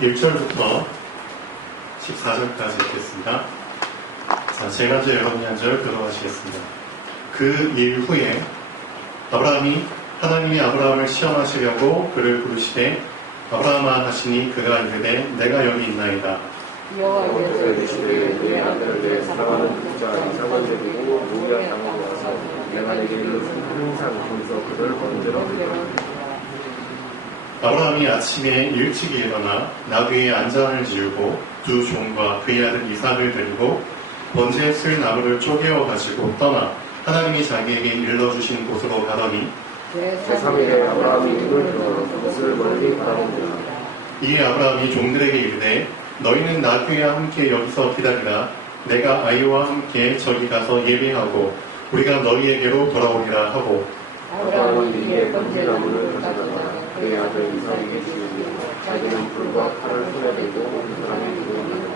1절부터 14절까지 읽겠습니다. 자, 제가 먼저 여러분이 한 절 들어가시겠습니다. 그 일 후에 아브라함이 하나님이 아브라함을 시험하시려고 그를 부르시되 아브라함아 하시니 그가 이르되 내가 여기 있나이다. 여호와께서 이르시되 내 아들을 내 사랑하는 독자 이삭을 데리고 모리아 땅으로 와서 내가 내게 항상 거기서 그를 건드려 아브라함이 아침에 일찍 일어나 나귀의 안장을 지우고 두 종과 그의 아들 이삭을 데리고 번제에 쓸 나무를 쪼개어 가지고 떠나 하나님이 자기에게 일러주신 곳으로 가더니 제3일에 아브라함이 눈을 들어 그것을 멀리 바라보니라. 이에 아브라함이 종들에게 이르되 너희는 나귀와 함께 여기서 기다리라. 내가 아이와 함께 저기 가서 예배하고 우리가 너희에게로 돌아오리라 하고 아브라함이 이에 번제나무를 가져다가 그의 아들 이삭에게 주고 자기는 불과 칼을 손에 들고 사람이 이르니라.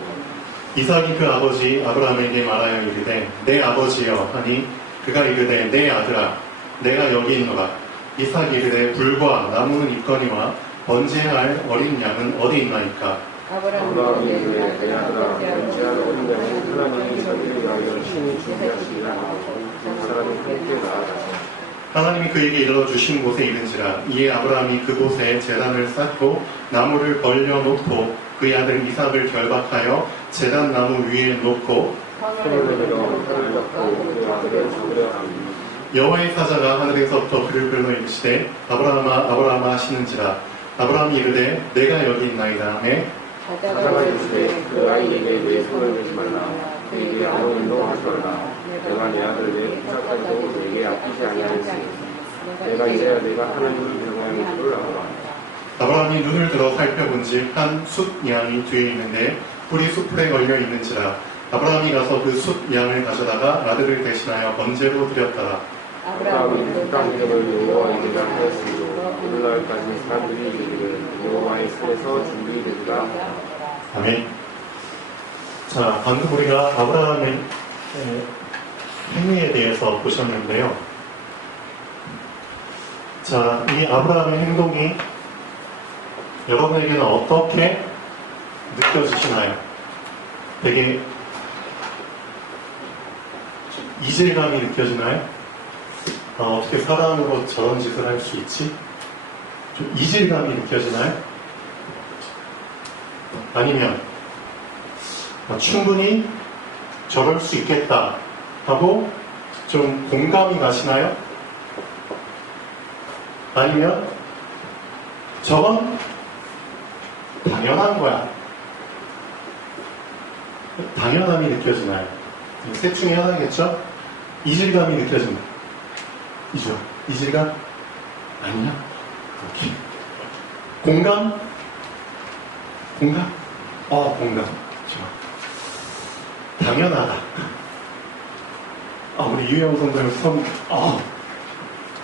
이삭이 그 아버지 아브라함에게 말하여 이르되 내 아버지여 하니 그가 이르되 내 아들아 내가 여기 있노라. 이삭이 이르되 불과 나무는 있거니와 번제할 어린 양은 어디 있나이까. 아브라함이 이르되 내 아들아 번제할 어린 양은 하나님이 자기를 위하여 친히 준비하시리라 하고 두 사람이 함께 나아가서 하나님이 그에게 일러주신 곳에 이른지라. 이에 아브라함이 그곳에 제단을 쌓고 나무를 벌려 놓고 그의 아들 이삭을 결박하여 제단 나무 위에 놓고 손을 내밀어 칼을 잡고 그 아들을 잡으려 하니 여호와의 사자가 하늘에서부터 그를 불러 이르시되 아브라함아 아브라함아 하시는지라. 아브라함이 이르되 내가 여기 있나이다 하매 사자가 이르시되 그 아이에게 내 손을 대지 말라. 그에게 아무 일도 하지 말라. 내가 내 아들 내 이삭까지도 내게 아끼지 아니하였으니 내가 이제야 내가 하나님을 경외하는 줄을 알아. 아브라함이 눈을 들어 살펴본즉 한 숫 양이 뒤에 있는데 뿔이 숯불에 걸려 있는지라. 아브라함이 가서 그 숫 양을 가져다가 아들을 대신하여 번제로 드렸더라. 아브라함이 그 땅들을 여호와에게 하였으므로 오늘날까지 사람들이 이르기를 여호와의 손에서 준비되리라. 아멘. 자, 방금 우리가 아브라함의 행위에 대해서 보셨는데요. 자, 이 아브라함의 행동이 여러분에게는 어떻게 느껴지시나요? 되게 이질감이 느껴지나요? 어떻게 사람으로 저런 짓을 할 수 있지? 좀 이질감이 느껴지나요? 아니면 충분히 저럴 수 있겠다 하고 좀 공감이 가시나요? 아니면 저건 당연한 거야. 당연함이 느껴지나요? 셋 중에 하나겠죠? 이질감이 느껴진다. 이죠? 이질감? 아니야? 오케이. 공감? 공감? 공감. 좋아. 당연하다. 우리 유영 선생님 손,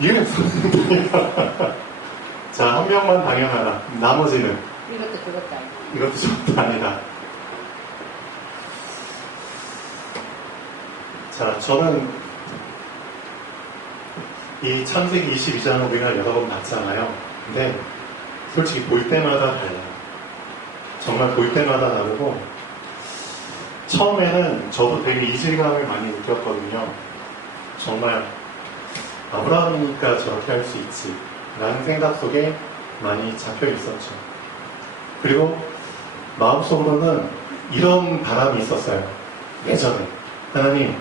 유영 선생님. 자, 한 명만 당연하다. 나머지는? 이것도 그것도 아니다. 이것도 저것도 아니다. 자, 저는 이 창세기 22장을 우리가 여러 번 봤잖아요. 근데 솔직히 볼 때마다 달라요. 정말 볼 때마다 다르고 처음에는 저도 되게 이질감을 많이 느꼈거든요. 정말 아브라함이니까 저렇게 할 수 있지 라는 생각 속에 많이 잡혀 있었죠. 그리고 마음속으로는 이런 바람이 있었어요. 예전에 하나님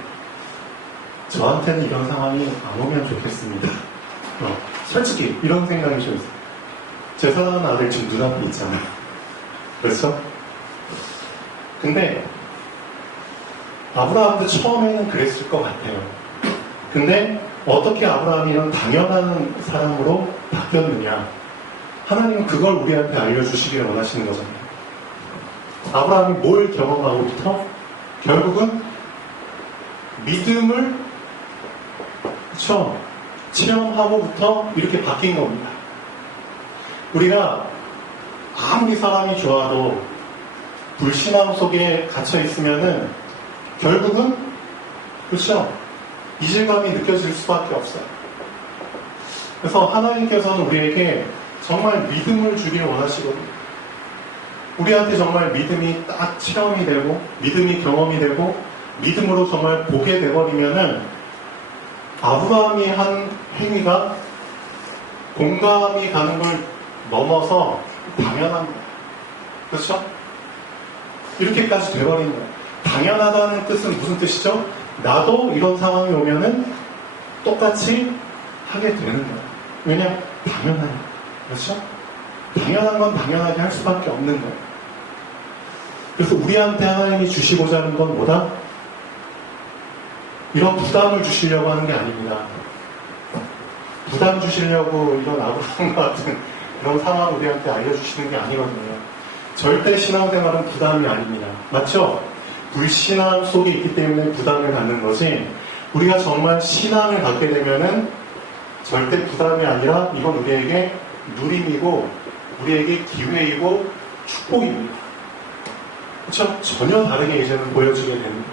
저한테는 이런 상황이 안 오면 좋겠습니다. 솔직히 이런 생각이 좀 있어요. 제 사랑하는 아들 지금 눈앞에 있잖아요. 그렇죠? 근데 아브라함도 처음에는 그랬을 것 같아요. 근데 어떻게 아브라함이 이런 당연한 사람으로 바뀌었느냐? 하나님은 그걸 우리한테 알려주시길 원하시는 거잖아요. 아브라함이 뭘 경험하고부터 결국은 믿음을 체험하고부터 이렇게 바뀐 겁니다. 우리가 아무리 사람이 좋아도 불신앙 속에 갇혀 있으면은 결국은 그렇죠. 이질감이 느껴질 수밖에 없어요. 그래서 하나님께서는 우리에게 정말 믿음을 주길 원하시거든요. 우리한테 정말 믿음이 딱 체험이 되고 믿음이 경험이 되고 믿음으로 정말 보게 돼버리면은 아브라함이 한 행위가 공감이 가는 걸 넘어서 당연한 거예요. 그렇죠? 이렇게까지 돼버린 거예요. 당연하다는 뜻은 무슨 뜻이죠? 나도 이런 상황이 오면은 똑같이 하게 되는 거예요. 왜냐면 당연하니까. 그렇죠? 당연한 건 당연하게 할 수밖에 없는 거예요. 그래서 우리한테 하나님이 주시고자 하는 건 뭐다? 이런 부담을 주시려고 하는 게 아닙니다. 부담 주시려고 이런 아브라함과 같은 이런 상황을 우리한테 알려주시는 게 아니거든요. 절대 신앙생활은 부담이 아닙니다. 맞죠? 불신앙 속에 있기 때문에 부담을 갖는 거지, 우리가 정말 신앙을 갖게 되면은 절대 부담이 아니라 이건 우리에게 누림이고 우리에게 기회이고 축복입니다. 그렇죠? 전혀 다르게 이제는 보여지게 됩니다.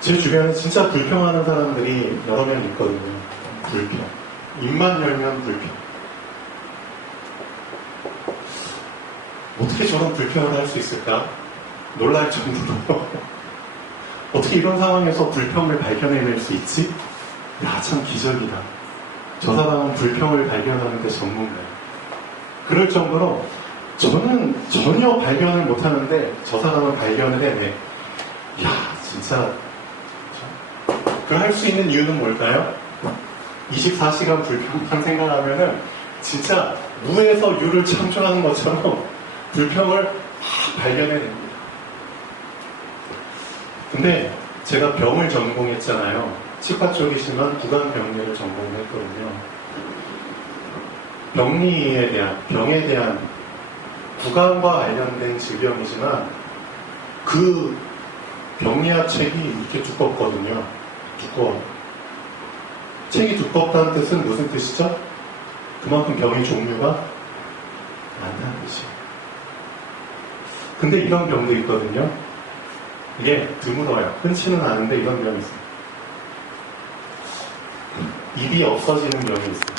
제 주변에 진짜 불평하는 사람들이 여러 명 있거든요. 불평. 입만 열면 불평. 어떻게 저런 불평을 할 수 있을까? 놀랄 정도로. 어떻게 이런 상황에서 불평을 발견해낼 수 있지? 야, 참 기적이다. 저 사람은 불평을 발견하는 데 전문가예요. 그럴 정도로 저는 전혀 발견을 못하는데 저 사람은 발견을 해내. 야, 진짜. 그 할 수 있는 이유는 뭘까요? 24시간 불평만 생각하면은 진짜 무에서 유를 창조하는 것처럼 불평을 막 발견해냅니다. 근데 제가 병을 전공했잖아요. 치과 쪽이지만 구강병리를 전공했거든요. 병에 대한 구강과 관련된 질병이지만 그 병리학 책이 이렇게 두껍거든요. 두꺼워. 책이 두껍다는 뜻은 무슨 뜻이죠? 그만큼 병의 종류가 많다는 뜻이에요. 근데 이런 병도 있거든요. 이게 드물어요. 흔치는 않은데 이런 병이 있어요. 입이 없어지는 병이 있어요.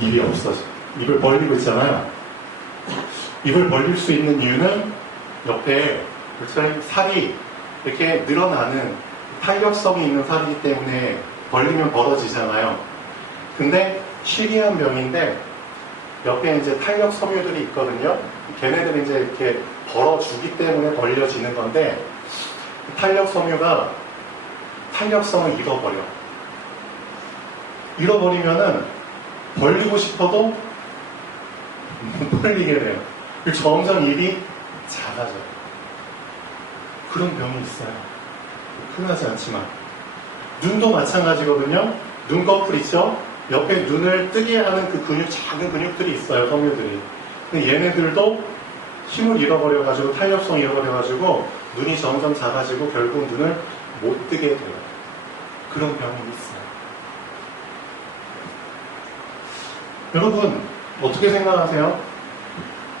입이 없어져. 입을 벌리고 있잖아요. 입을 벌릴 수 있는 이유는 옆에 살이 이렇게 늘어나는 탄력성이 있는 살이기 때문에 벌리면 벌어지잖아요. 근데 희귀한 병인데 옆에 이제 탄력 섬유들이 있거든요. 걔네들이 이제 이렇게 벌어주기 때문에 벌려지는 건데 탄력 섬유가 탄력성을 잃어버려. 잃어버리면은 벌리고 싶어도 못 벌리게 돼요. 점점 입이 작아져요. 그런 병이 있어요. 흔하지 않지만. 눈도 마찬가지거든요. 눈꺼풀 있죠? 옆에 눈을 뜨게 하는 그 근육, 작은 근육들이 있어요, 섬유들이. 근데 얘네들도 힘을 잃어버려가지고, 탄력성 잃어버려가지고, 눈이 점점 작아지고, 결국 눈을 못 뜨게 돼요. 그런 병이 있어요. 여러분, 어떻게 생각하세요?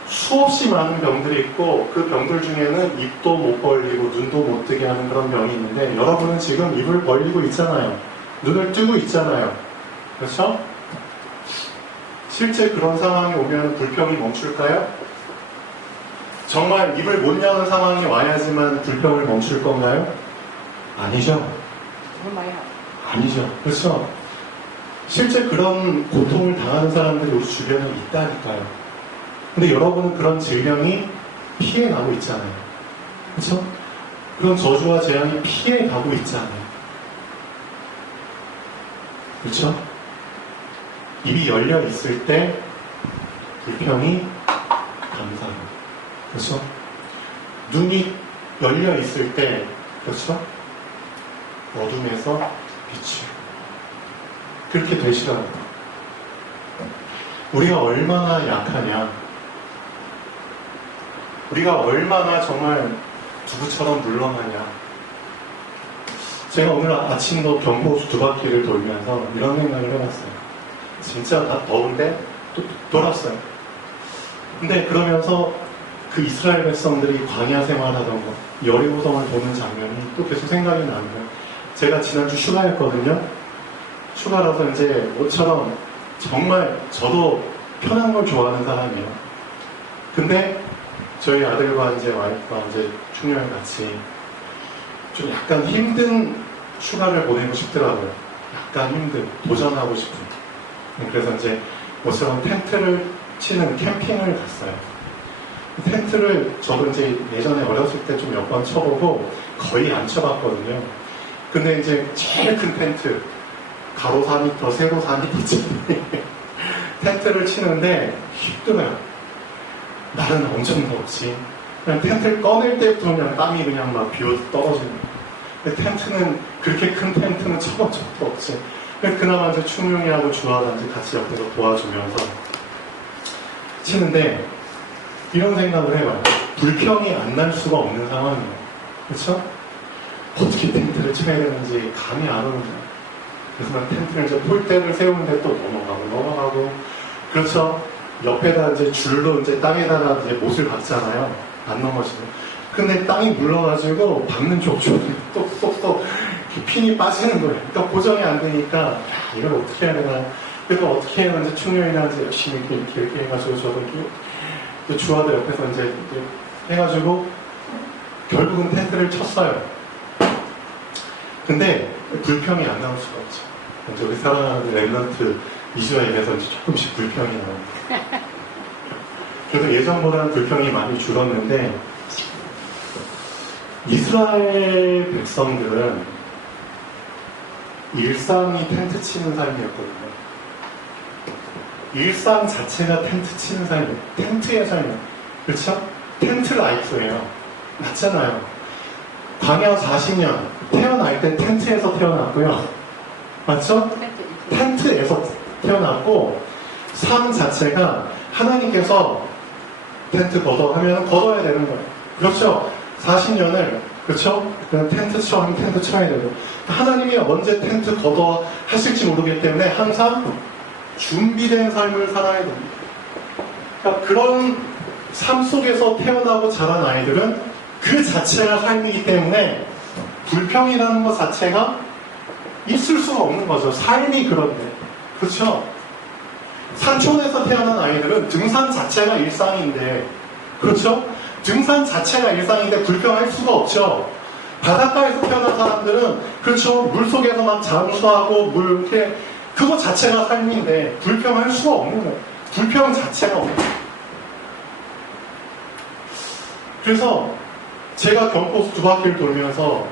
수없이 많은 병들이 있고 그 병들 중에는 입도 못 벌리고 눈도 못 뜨게 하는 그런 병이 있는데 여러분은 지금 입을 벌리고 있잖아요. 눈을 뜨고 있잖아요. 그렇죠? 실제 그런 상황이 오면 불평이 멈출까요? 정말 입을 못 여는 상황이 와야지만 불평을 멈출 건가요? 아니죠. 아니죠. 그렇죠? 실제 그런 고통을 당하는 사람들이 우리 주변에 있다니까요. 근데 여러분은 그런 질병이 피해가고 있잖아요. 그렇죠? 그런 저주와 재앙이 피해가고 있잖아요. 그렇죠? 입이 열려 있을 때 불평이 감사해요. 그렇죠? 눈이 열려 있을 때, 그렇죠? 어둠에서 빛이 그렇게 되시라고. 우리가 얼마나 약하냐, 우리가 얼마나 정말 두부처럼 물렁하냐. 제가 오늘 아침도 경포호수 2바퀴를 돌면서 이런 생각을 해봤어요. 진짜 다 더운데 또 돌았어요. 근데 그러면서 그 이스라엘 백성들이 광야 생활하던 거, 여리고성을 보는 장면이 또 계속 생각이 나는 거예요. 제가 지난주 휴가였거든요. 휴가라서 이제 모처럼 정말 저도 편한 걸 좋아하는 사람이에요. 근데 저희 아들과 이제 와이프와 이제 충렬 같이 좀 약간 힘든 휴가를 보내고 싶더라고요. 약간 힘든, 도전하고 싶은. 그래서 이제 모처럼 텐트를 치는 캠핑을 갔어요. 텐트를 저도 이제 예전에 어렸을 때 좀 몇 번 쳐보고 거의 안 쳐봤거든요. 근데 이제 제일 큰 텐트, 가로 4m, 세로 4m짜리 텐트를 치는데 힘들어요. 날은 엄청 덥지. 그냥 텐트를 꺼낼 때부터 그냥 땀이 그냥 막 비어 떨어지는 거예요. 근데 텐트는, 그렇게 큰 텐트는 쳐본 적도 없지. 그나마 이제 충룡이하고 주아가 이제 같이 옆에서 도와주면서 치는데, 이런 생각을 해봐요. 불평이 안 날 수가 없는 상황이에요. 그렇죠? 어떻게 텐트를 쳐야 되는지 감이 안 오는 거예요. 그래서 난 텐트를 이제 폴대를 세우는데 또 넘어가고. 그렇죠? 옆에다 이제 줄로 이제 땅에다가 이제 못을 박잖아요. 안 넘어지고. 근데 땅이 물러가지고 박는 족족이 또 쏙쏙 핀이 빠지는 거예요. 그러니까 고정이 안 되니까, 야, 이걸 어떻게 해야 되나. 그래서 어떻게 해야 되는지 충렬이나 이제 열심히 이렇게 해가지고 저도 이렇게 주아도 옆에서 이제 해가지고 결국은 텐트를 쳤어요. 근데 불평이 안 나올 수가 없죠. 이제 우리 사랑하는 랩런트 이주아에게서 이제 조금씩 불평이 나옵니다. 그래서 예전보다는 불평이 많이 줄었는데, 이스라엘 백성들은 일상이 텐트 치는 삶이었거든요. 일상 자체가 텐트 치는 삶이에요. 텐트의 삶이에요. 그렇죠? 텐트 라이프예요. 맞잖아요. 광야 40년 태어날 때 텐트에서 태어났고요. 맞죠? 텐트에서 태어났고, 삶 자체가 하나님께서 텐트 걷어하면 걷어야 되는 거예요. 그렇죠? 40년을, 그렇죠? 그냥 텐트 쳐야 되고, 하나님이 언제 텐트 걷어 하실지 모르기 때문에 항상 준비된 삶을 살아야 됩니다. 그러니까 그런 삶 속에서 태어나고 자란 아이들은 그 자체가 삶이기 때문에 불평이라는 것 자체가 있을 수가 없는 거죠. 삶이 그런데. 그렇죠? 산촌에서 태어난 아이들은 등산 자체가 일상인데, 그렇죠? 등산 자체가 일상인데 불평할 수가 없죠. 바닷가에서 태어난 사람들은, 그렇죠? 물 속에서 막 잠수하고 물 이렇게, 그거 자체가 삶인데 불평할 수가 없는 거예요. 불평 자체가 없는 거예요. 그래서 제가 경포 2바퀴를 돌면서 와,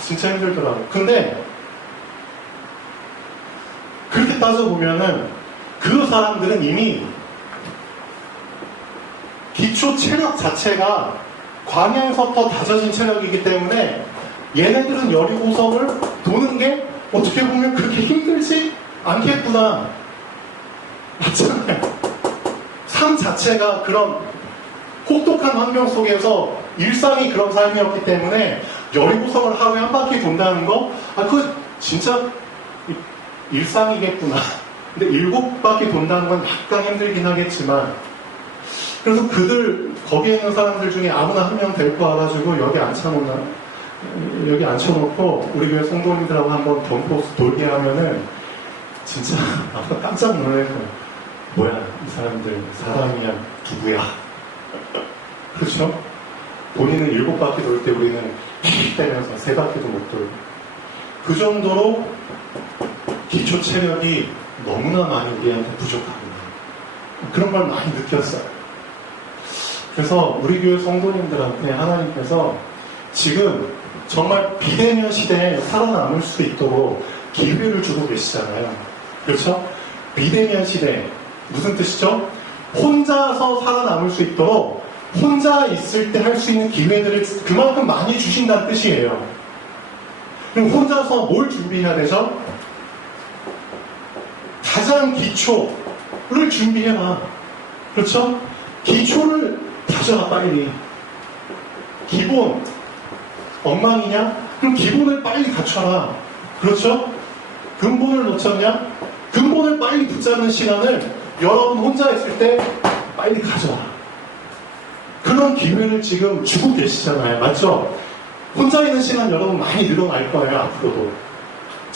진짜 힘들더라고요. 근데 그렇게 따져보면은 그 사람들은 이미 기초 체력 자체가 광야에서부터 다져진 체력이기 때문에 얘네들은 여리고성을 도는 게 어떻게 보면 그렇게 힘들지 않겠구나. 맞잖아요. 삶 자체가 그런 혹독한 환경 속에서 일상이 그런 삶이었기 때문에 여리고성을 하루에 한 바퀴 돈다는 거, 그거 진짜 일상이겠구나. 근데 7바퀴 돈다는 건 약간 힘들긴 하겠지만, 그래서 거기에 있는 사람들 중에 아무나 한 명 데리고 와가지고 여기 앉혀놓고 우리 교회 성도님들하고 한번 경포스 돌게 하면은 진짜 아마 깜짝 놀랄 거예요. 뭐야, 이 사람들 사람이야 누구야? 그렇죠? 본인은 7바퀴 돌 때 우리는 휙 때면서 3바퀴도 못 돌고, 그 정도로 기초 체력이 너무나 많이 우리한테 부족합니다. 그런 걸 많이 느꼈어요. 그래서 우리 교회 성도님들한테 하나님께서 지금 정말 비대면 시대에 살아남을 수 있도록 기회를 주고 계시잖아요. 그렇죠? 비대면 시대, 무슨 뜻이죠? 혼자서 살아남을 수 있도록 혼자 있을 때 할 수 있는 기회들을 그만큼 많이 주신다는 뜻이에요. 그럼 혼자서 뭘 준비해야 되죠? 가장 기초를 준비해라. 그렇죠? 기초를 다져라, 빨리. 기본 엉망이냐? 그럼 기본을 빨리 갖춰라. 그렇죠? 근본을 놓쳤냐? 근본을 빨리 붙잡는 시간을 여러분 혼자 있을 때 빨리 가져라. 그런 기회를 지금 주고 계시잖아요. 맞죠? 혼자 있는 시간 여러분 많이 늘어날 거예요, 앞으로도.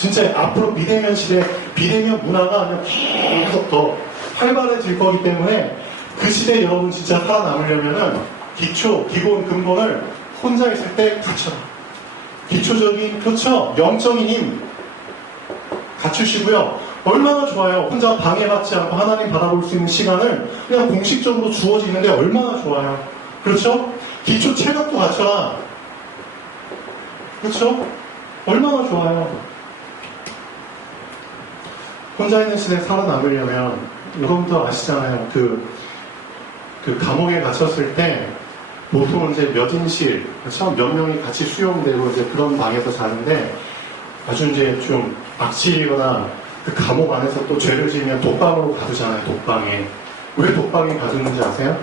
진짜 앞으로 비대면 시대, 비대면 문화가 그냥 계속 더 활발해질 거기 때문에 그 시대에 여러분 진짜 살아남으려면은 기본 근본을 혼자 있을 때 갖춰라. 기초적인, 그렇죠? 영적인 힘 갖추시고요. 얼마나 좋아요. 혼자 방해받지 않고 하나님 바라볼 수 있는 시간을 그냥 공식적으로 주어지는데 얼마나 좋아요. 그렇죠? 기초 체력도 갖춰라. 그렇죠? 얼마나 좋아요. 혼자 있는 시대에 살아남으려면 여러분도 아시잖아요. 그 감옥에 갇혔을 때 보통 이제 몇 인실, 그렇죠? 몇 명이 같이 수용되고 이제 그런 방에서 자는데 아주 이제 좀 악질이거나 그 감옥 안에서 또 죄를 지으면 독방으로 가두잖아요. 독방에. 왜 독방에 가두는지 아세요?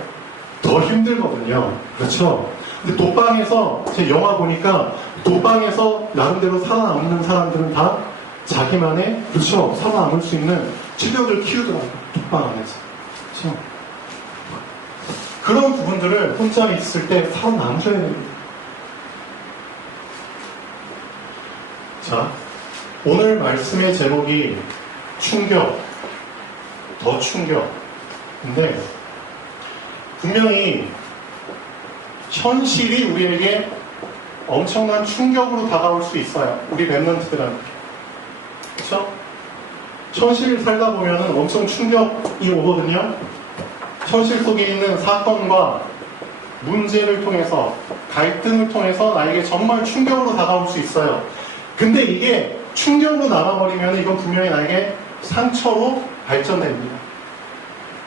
더 힘들거든요. 그렇죠? 근데 독방에서 제 영화 보니까 독방에서 나름대로 살아남는 사람들은 다 자기만의, 그렇죠? 살아남을 수 있는 체력을 키우더라고요. 독방 안에서. 그렇죠? 그런 부분들을 혼자 있을 때 살아남으셔야 됩니다. 자, 오늘 말씀의 제목이 충격, 더 충격. 근데 분명히 현실이 우리에게 엄청난 충격으로 다가올 수 있어요. 우리 랩런트들한테. 그렇죠? 현실을 살다 보면 엄청 충격이 오거든요. 현실 속에 있는 사건과 문제를 통해서, 갈등을 통해서 나에게 정말 충격으로 다가올 수 있어요. 근데 이게 충격으로 남아버리면 이건 분명히 나에게 상처로 발전됩니다.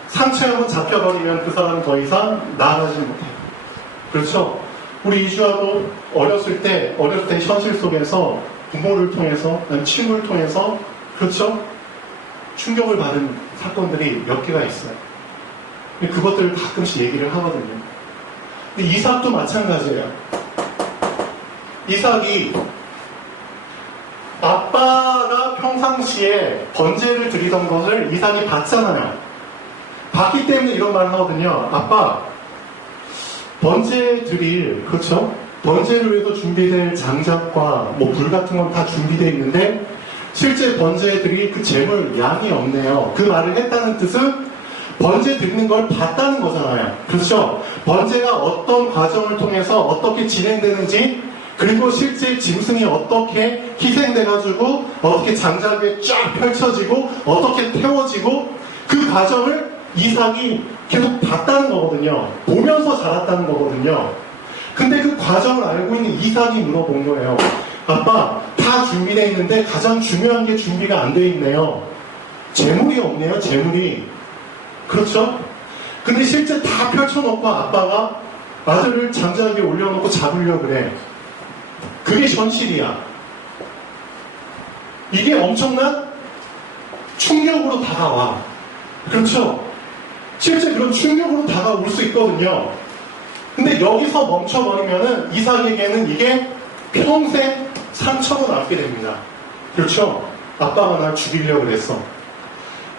상처에 한번 잡혀버리면 그 사람은 더 이상 나아가지 못해요. 그렇죠? 우리 이주아도 어렸을 때 현실 속에서 부모를 통해서, 친구를 통해서, 그렇죠? 충격을 받은 사건들이 몇 개가 있어요. 그것들을 가끔씩 얘기를 하거든요. 근데 이삭도 마찬가지예요. 이삭이 아빠가 평상시에 번제를 드리던 것을 이삭이 봤잖아요. 봤기 때문에 이런 말을 하거든요. 아빠, 번제 드릴, 그렇죠? 번제를 위해서 준비될 장작과 불 같은 건 다 준비되어 있는데 실제 번제 드릴 그 재물 양이 없네요. 그 말을 했다는 뜻은 번제 드리는 걸 봤다는 거잖아요. 그렇죠? 번제가 어떤 과정을 통해서 어떻게 진행되는지, 그리고 실제 짐승이 어떻게 희생돼가지고 어떻게 장작에 쫙 펼쳐지고 어떻게 태워지고 그 과정을 이삭이 계속 봤다는 거거든요. 보면서 자랐다는 거거든요. 근데 그 과정을 알고 있는 이삭이 물어본 거예요. 아빠, 다 준비되어 있는데 가장 중요한 게 준비가 안 돼 있네요. 재물이 없네요. 재물이. 그렇죠? 근데 실제 다 펼쳐놓고 아빠가 아들을 장작 위에 올려놓고 잡으려고 그래. 그게 현실이야. 이게 엄청난 충격으로 다가와. 그렇죠? 실제 그런 충격으로 다가올 수 있거든요. 근데 여기서 멈춰버리면은 이삭에게는 이게 평생 상처로 남게 됩니다. 그렇죠? 아빠가 날 죽이려고 그랬어.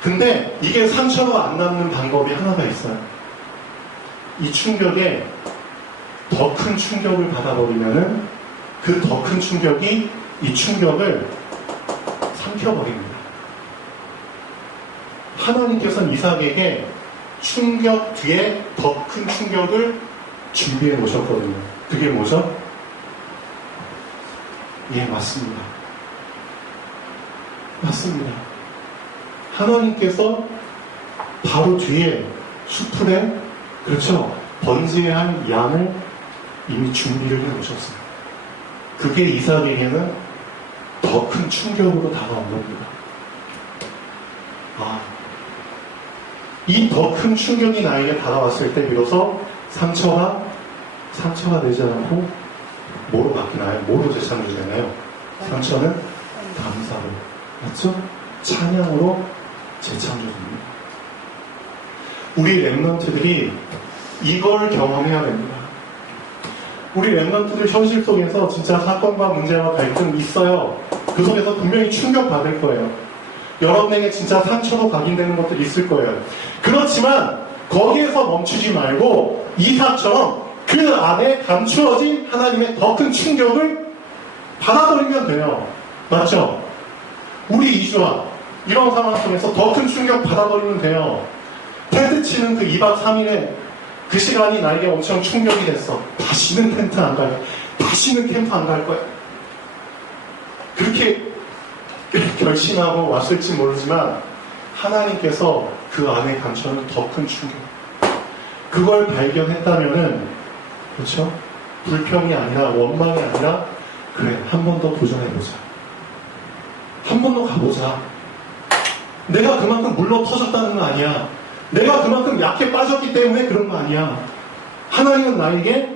근데 이게 상처로 안 남는 방법이 하나가 있어요. 이 충격에 더 큰 충격을 받아버리면은 그 더 큰 충격이 이 충격을 삼켜버립니다. 하나님께서는 이삭에게 충격 뒤에 더 큰 충격을 준비해 놓으셨거든요. 그게 뭐죠? 예, 맞습니다. 맞습니다. 하나님께서 바로 뒤에 수풀에, 그렇죠? 번제해야 할 양을 이미 준비를 해 놓으셨어요. 그게 이삭에게는 더 큰 충격으로 다가온 겁니다. 이 더 큰 충격이 나에게 다가왔을 때 비로소 상처가 되지 않고 뭐로 바뀌나요? 뭐로 재창조되나요? 상처는 감사로, 맞죠? 찬양으로 재창조됩니다. 우리 랩런트들이 이걸 경험해야 됩니다. 우리 랩런트들 현실 속에서 진짜 사건과 문제와 갈등이 있어요. 그 속에서 분명히 충격받을 거예요. 여러분에게 진짜 상처로 각인되는 것들이 있을 거예요. 그렇지만 거기에서 멈추지 말고 이삭처럼 그 안에 감추어진 하나님의 더 큰 충격을 받아버리면 돼요. 맞죠? 우리 이주와 이런 상황 속에서 더 큰 충격 받아버리면 돼요. 텐트 치는 그 2박 3일에 그 시간이 나에게 엄청 충격이 됐어. 다시는 텐트 안 갈래. 다시는 캠프 안 갈 거야. 그렇게 결심하고 왔을지 모르지만 하나님께서 그 안에 감추는 더 큰 충격. 그걸 발견했다면은, 그렇죠? 불평이 아니라 원망이 아니라 그래, 한 번 더 도전해보자. 한 번 더 가보자. 내가 그만큼 물러 터졌다는 거 아니야. 내가 그만큼 약해 빠졌기 때문에 그런 거 아니야. 하나님은 나에게,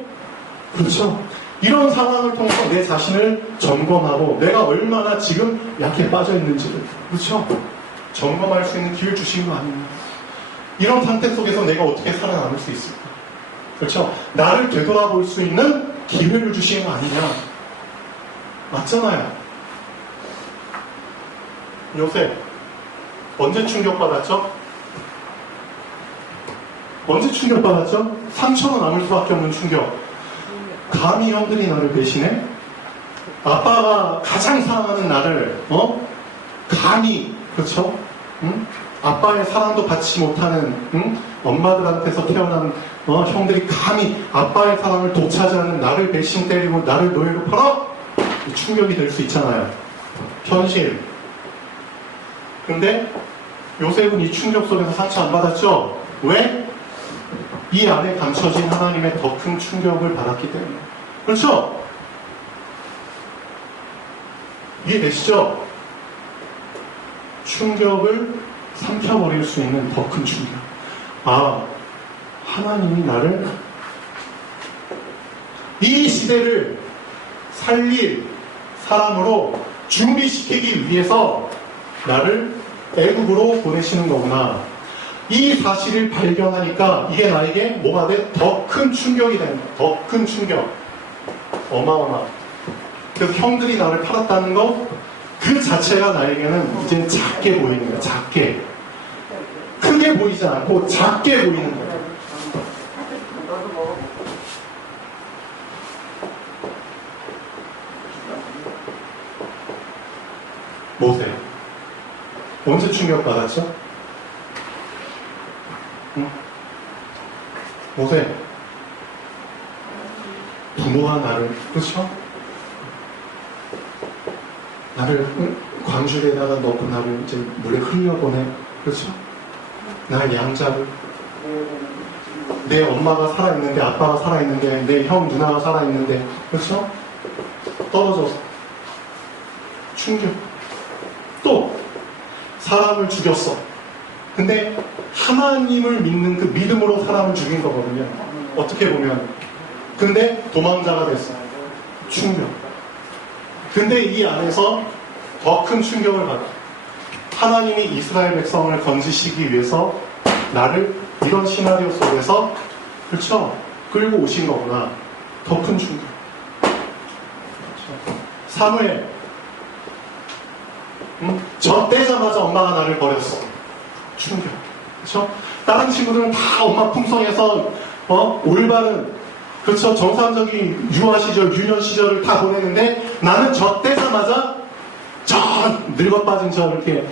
그렇죠? 이런 상황을 통해서 내 자신을 점검하고 내가 얼마나 지금 약해 빠져 있는지를, 그렇죠? 점검할 수 있는 기회를 주신 거 아닙니까? 이런 상태 속에서 내가 어떻게 살아남을 수 있을까? 그렇죠? 나를 되돌아볼 수 있는 기회를 주신 거 아니냐? 맞잖아요. 요새 언제 충격받았죠? 언제 충격받았죠? 상처로 남을 수밖에 없는 충격. 감히 형들이 나를 배신해? 아빠가 가장 사랑하는 나를 감히, 그렇죠? 응? 아빠의 사랑도 받지 못하는 엄마들한테서 태어난 형들이 감히 아빠의 사랑을 독차지하는 나를 배신 때리고 나를 노예로 팔아? 충격이 될 수 있잖아요. 현실. 근데 요셉은 이 충격 속에서 상처 안 받았죠? 왜? 이 안에 감춰진 하나님의 더 큰 충격을 받았기 때문에. 그렇죠? 이해되시죠? 충격을 삼켜버릴 수 있는 더 큰 충격. 아, 하나님이 나를 이 시대를 살릴 사람으로 준비시키기 위해서 나를 애국으로 보내시는 거구나. 이 사실을 발견하니까 이게 나에게 뭐가 돼? 더 큰 충격이 된다. 더 큰 충격. 어마어마. 그래서 형들이 나를 팔았다는 거, 그 자체가 나에게는 이제 작게 보이는 거야. 작게. 크게 보이지 않고 작게 보이는 거야. 모세. 언제 충격받았죠? 응? 모세. 부모가 나를, 그렇죠? 나를 광주에다가 넣고 나를 이제 물에 흘려보내. 그렇죠? 나의 양자를. 내 엄마가 살아있는데, 아빠가 살아있는데, 내 형, 누나가 살아있는데, 그렇죠? 떨어져서. 충격. 또, 사람을 죽였어. 근데, 하나님을 믿는 그 믿음으로 사람을 죽인 거거든요. 어떻게 보면. 근데, 도망자가 됐어. 충격. 근데 이 안에서 더 큰 충격을 받아. 하나님이 이스라엘 백성을 건지시기 위해서 나를 이런 시나리오 속에서, 그렇죠? 끌고 오신 거구나. 더 큰 충격. 그렇죠? 사무엘. 저 떼자마자 엄마가 나를 버렸어. 충격. 그렇죠? 다른 친구들은 다 엄마 품성에서 올바른, 그렇죠? 정상적인 유아 시절, 유년 시절을 다 보냈는데 나는 저 떼자마자 저 늙어 빠진 저 이렇게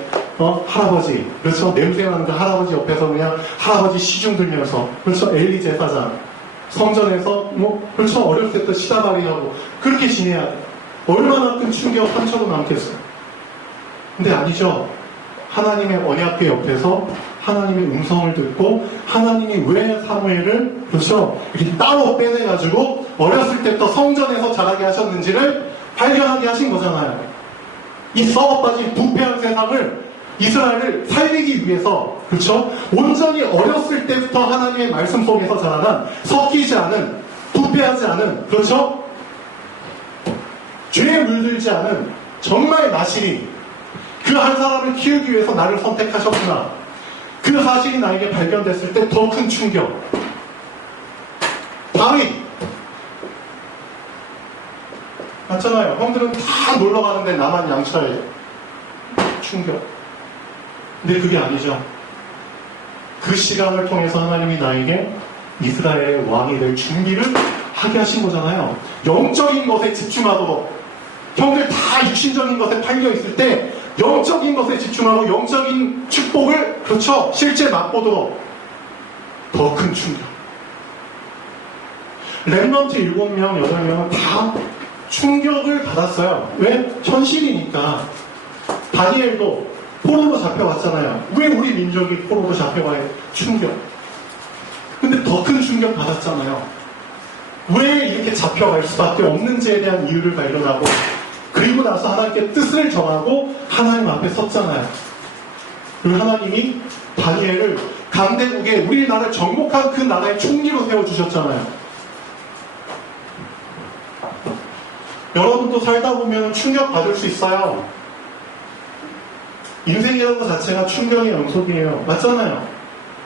할아버지, 그렇죠? 냄새나는데 할아버지 옆에서 그냥 할아버지 시중 들면서, 그렇죠? 엘리 제사장 성전에서 그렇죠? 어렸을 때부터 시다바리하고 그렇게 지내야 돼. 얼마나 큰 충격, 상처도 남겠어요. 근데 아니죠. 하나님의 언약궤 옆에서 하나님의 음성을 듣고 하나님이 왜 사무엘을, 그렇죠? 이렇게 따로 빼내가지고 어렸을 때부터 성전에서 자라게 하셨는지를 발견하게 하신 거잖아요. 이 썩어 빠진 부패한 세상을, 이스라엘을 살리기 위해서, 그렇죠? 온전히 어렸을 때부터 하나님의 말씀 속에서 자라난 섞이지 않은, 부패하지 않은, 그렇죠? 죄에 물들지 않은 정말 나실이 그 한 사람을 키우기 위해서 나를 선택하셨구나. 그 사실이 나에게 발견됐을 때 더 큰 충격. 다윗. 맞잖아요. 형들은 다 놀러 가는데 나만 양처에 충격. 근데 그게 아니죠. 그 시간을 통해서 하나님이 나에게 이스라엘의 왕이 될 준비를 하게 하신 거잖아요. 영적인 것에 집중하도록. 형들 다 육신적인 것에 팔려 있을 때 영적인 것에 집중하고 영적인 축복을 그렇죠 실제 맛보도록 더 큰 충격. 렘넌트 7명, 8명은 다 충격을 받았어요. 왜? 현실이니까. 다니엘도 포로로 잡혀왔잖아요. 왜 우리 민족이 포로로 잡혀가요? 충격. 근데 더 큰 충격 받았잖아요. 왜 이렇게 잡혀갈 수밖에 없는지에 대한 이유를 발견하고 그리고 나서 하나님께 뜻을 정하고 하나님 앞에 섰잖아요. 그리고 하나님이 다니엘을 강대국에 우리나라를 정복한 그 나라의 총리로 세워주셨잖아요. 여러분도 살다 보면 충격 받을 수 있어요. 인생이라는 것 자체가 충격의 연속이에요. 맞잖아요.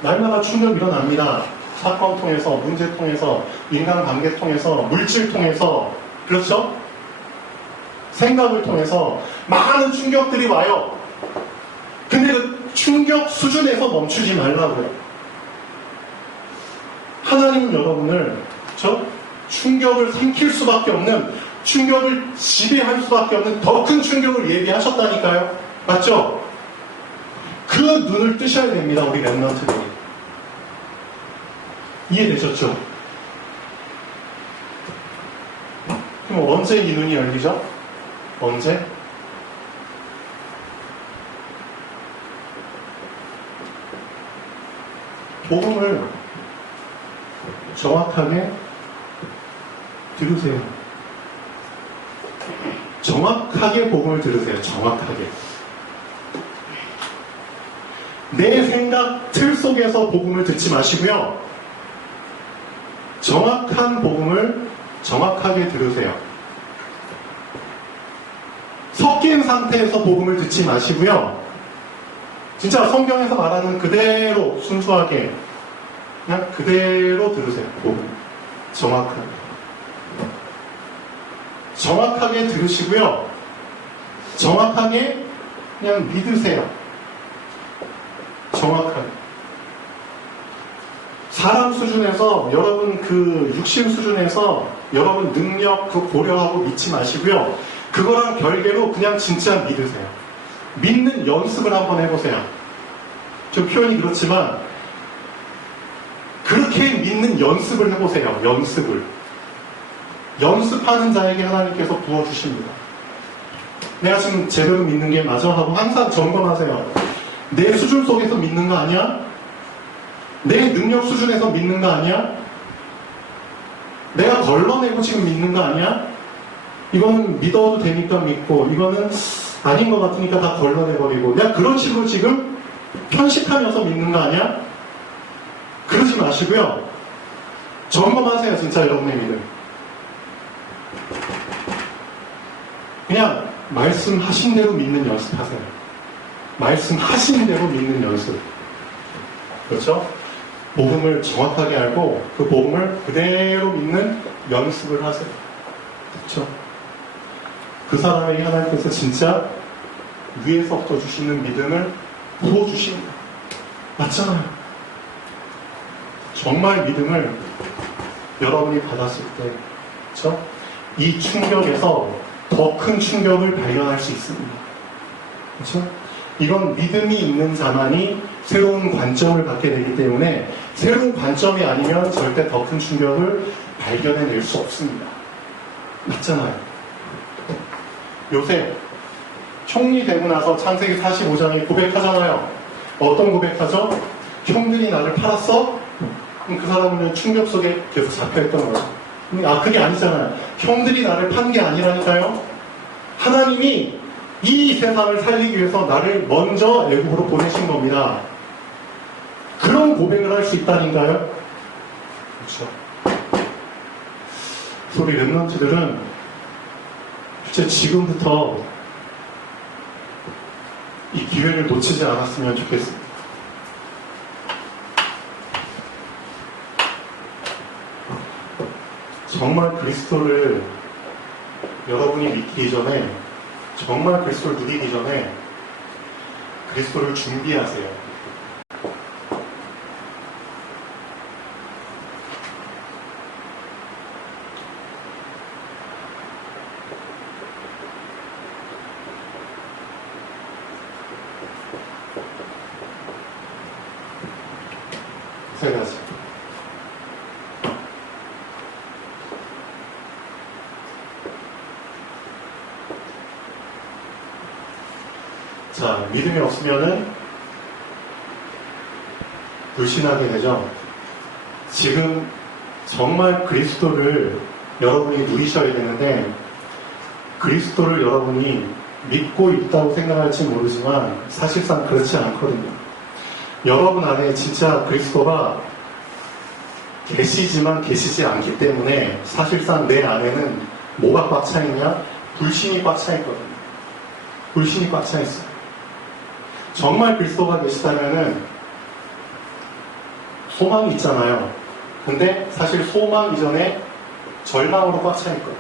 날마다 충격 일어납니다. 사건 통해서, 문제 통해서, 인간관계 통해서, 물질 통해서, 그렇죠? 생각을 통해서 많은 충격들이 와요. 근데 그 충격 수준에서 멈추지 말라고요. 하나님은 여러분을 그렇죠? 충격을 삼킬 수밖에 없는, 충격을 지배할 수밖에 없는 더 큰 충격을 예비하셨다니까요. 맞죠? 그 눈을 뜨셔야 됩니다. 우리 렘넌트들이. 이해되셨죠? 그럼 언제 이 눈이 열리죠? 언제? 복음을 정확하게 들으세요. 정확하게 복음을 들으세요. 정확하게. 내 생각 틀 속에서 복음을 듣지 마시고요. 정확한 복음을 정확하게 들으세요. 섞인 상태에서 복음을 듣지 마시고요. 진짜 성경에서 말하는 그대로 순수하게 그냥 그대로 들으세요. 복음. 정확하게. 정확하게 들으시고요. 정확하게 그냥 믿으세요. 정확하게. 사람 수준에서 여러분 그 육신 수준에서 여러분 능력 그 고려하고 믿지 마시고요. 그거랑 별개로 그냥 진짜 믿으세요. 믿는 연습을 한번 해보세요. 좀 표현이 그렇지만 그렇게 믿는 연습을 해보세요. 연습을. 연습하는 자에게 하나님께서 부어주십니다. 내가 지금 제대로 믿는 게 맞아 하고 항상 점검하세요. 내 수준 속에서 믿는 거 아니야? 내 능력 수준에서 믿는 거 아니야? 내가 걸러내고 지금 믿는 거 아니야? 이거는 믿어도 되니까 믿고 이거는 아닌 것 같으니까 다 걸러내버리고 내가 그런 식으로 지금 편식하면서 믿는 거 아니야? 그러지 마시고요. 점검하세요. 진짜 여러분의 믿음. 그냥 말씀하신 대로 믿는 연습하세요. 말씀하신 대로 믿는 연습. 그렇죠? 복음을 정확하게 알고 그 복음을 그대로 믿는 연습을 하세요. 그렇죠? 그 사람에게 하나님께서 진짜 위에서부터 주시는 믿음을 부어주십니다. 맞잖아요. 정말 믿음을 여러분이 받았을 때 그렇죠? 이 충격에서 더 큰 충격을 발견할 수 있습니다. 그렇죠? 이건 믿음이 있는 자만이 새로운 관점을 갖게 되기 때문에 새로운 관점이 아니면 절대 더 큰 충격을 발견해낼 수 없습니다. 맞잖아요. 요새 총리 되고 나서 창세기 45장에 고백하잖아요. 어떤 고백하죠? 형들이 나를 팔았어? 그럼 그 사람은 충격 속에 계속 잡혀있던 거죠. 그게 아니잖아요. 형들이 나를 판 게 아니라니까요. 하나님이 이 세상을 살리기 위해서 나를 먼저 애국으로 보내신 겁니다. 그런 고백을 할 수 있다니까요. 그렇죠. 우리 렘넌트들은 진짜 지금부터 이 기회를 놓치지 않았으면 좋겠습니다. 정말 그리스도를 여러분이 믿기 전에, 정말 그리스도를 누리기 전에 그리스도를 준비하세요. 자, 믿음이 없으면은 불신하게 되죠. 지금 정말 그리스도를 여러분이 누리셔야 되는데, 그리스도를 여러분이 믿고 있다고 생각할지 모르지만 사실상 그렇지 않거든요. 여러분 안에 진짜 그리스도가 계시지만 계시지 않기 때문에 사실상 내 안에는 뭐가 꽉 차 있냐? 불신이 꽉 차 있거든요. 불신이 꽉 차 있어요. 정말 그리스도가 계시다면은 소망이 있잖아요. 근데 사실 소망 이전에 절망으로 꽉 차 있거든요.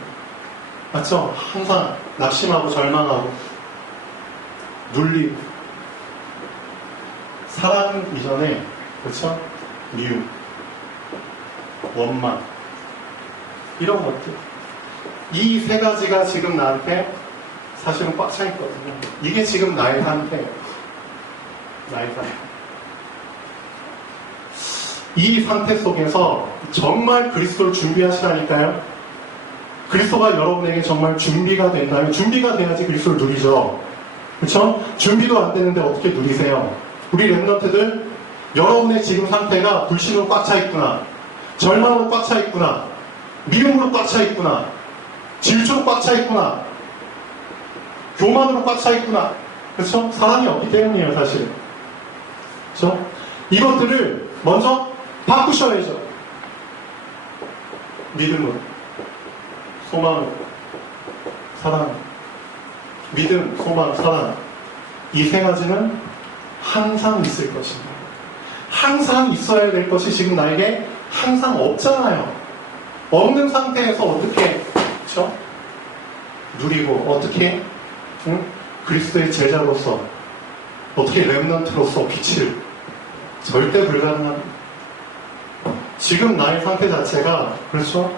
맞죠? 항상 낙심하고 절망하고 눌리고, 사랑 이전에 그렇죠? 미움, 원망, 이런 것들, 이 세 가지가 지금 나한테 사실은 꽉 차 있거든요. 이게 지금 나의 상태예요. 나의 상태. 이 상태 속에서 정말 그리스도를 준비하시라니까요. 그리스도가 여러분에게 정말 준비가 된다면, 준비가 돼야지 그리스도를 누리죠. 그렇죠? 준비도 안 되는데 어떻게 누리세요? 우리 랩런트들, 여러분의 지금 상태가 불신으로 꽉 차 있구나, 절망으로 꽉 차 있구나, 미움으로 꽉 차 있구나, 질투로 꽉 차 있구나, 교만으로 꽉 차 있구나. 그렇죠? 사랑이 없기 때문이에요, 사실. 그렇죠? 이것들을 먼저 바꾸셔야죠. 믿음으로, 소망으로, 사랑. 믿음, 소망, 사랑. 이 세 가지는 항상 있을 것입니다. 항상 있어야 될 것이 지금 나에게 항상 없잖아요. 없는 상태에서 어떻게, 그렇죠? 누리고, 어떻게, 그리스도의 제자로서, 어떻게 렘넌트로서 빛을, 절대 불가능합니다. 지금 나의 상태 자체가, 그렇죠?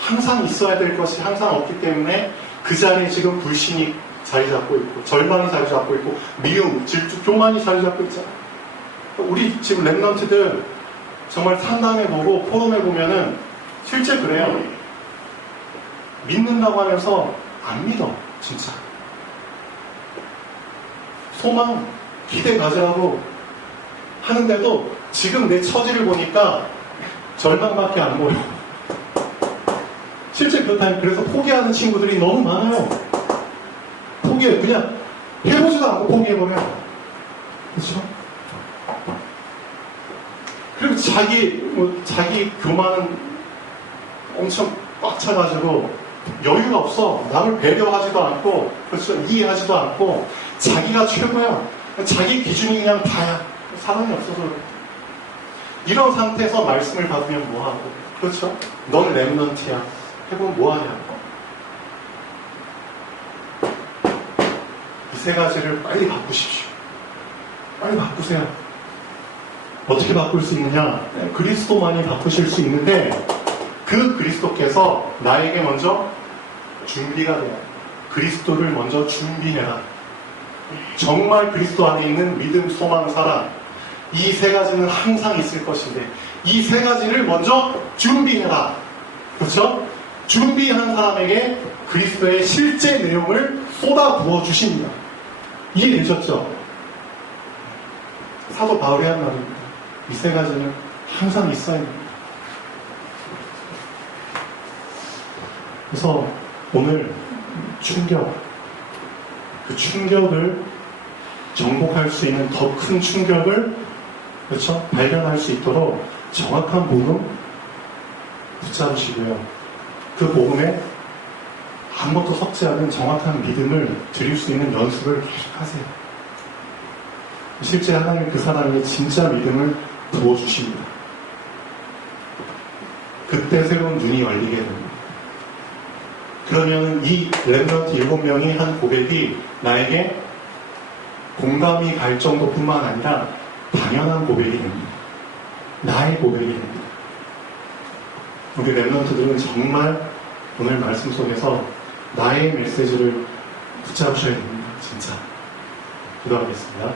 항상 있어야 될 것이 항상 없기 때문에 그 자리에 지금 불신이 자리 잡고 있고, 절망이 자리 잡고 있고, 미움, 질투, 교만이 자리 잡고 있잖아요. 우리 지금 렘넌트들 정말 상담해보고 포럼해보면은 실제 그래요. 믿는다고 하면서 안 믿어, 진짜. 소망, 기대 가지라고 하는데도 지금 내 처지를 보니까 절망밖에 안 보여. 실제 그렇다면, 그래서 포기하는 친구들이 너무 많아요. 포기해. 그냥 해보지도 않고 포기해버려. 그렇죠? 그리고 자기 교만은 엄청 꽉 차가지고 여유가 없어. 남을 배려하지도 않고, 그렇죠? 이해하지도 않고, 자기가 최고야. 자기 기준이 그냥 다야. 사랑이 없어서 그래. 이런 상태에서 말씀을 받으면 뭐하고, 그렇죠? 넌 렘넌트야. 해보면 뭐하냐고. 이 세 가지를 빨리 바꾸십시오. 빨리 바꾸세요. 어떻게 바꿀 수 있느냐? 그리스도만이 바꾸실 수 있는데, 그 그리스도께서 나에게 먼저 준비가 돼요. 그리스도를 먼저 준비해라. 정말 그리스도 안에 있는 믿음, 소망, 사랑, 이 세 가지는 항상 있을 것인데, 이 세 가지를 먼저 준비해라. 그렇죠? 준비한 사람에게 그리스도의 실제 내용을 쏟아 부어 주십니다. 이해되셨죠? 사도 바울이 한 말입니다. 이 세 가지는 항상 있어야 됩니다. 그래서 오늘 충격, 그 충격을 정복할 수 있는 더 큰 충격을, 그렇죠? 발견할 수 있도록 정확한 복음 붙잡으시고요. 그 복음에 아무것도 섞지 않은 정확한 믿음을 드릴 수 있는 연습을 계속하세요. 실제 하나님 그 사람에게 진짜 믿음을 부어주십니다. 그때 새로운 눈이 열리게 됩니다. 그러면 이 렘넌트 7명이 한 고백이 나에게 공감이 갈 정도뿐만 아니라 당연한 고백이 됩니다. 나의 고백이 됩니다. 우리 렘넌트들은 정말 오늘 말씀 속에서 나의 메시지를 붙잡으셔야 됩니다. 진짜. 기도하겠습니다.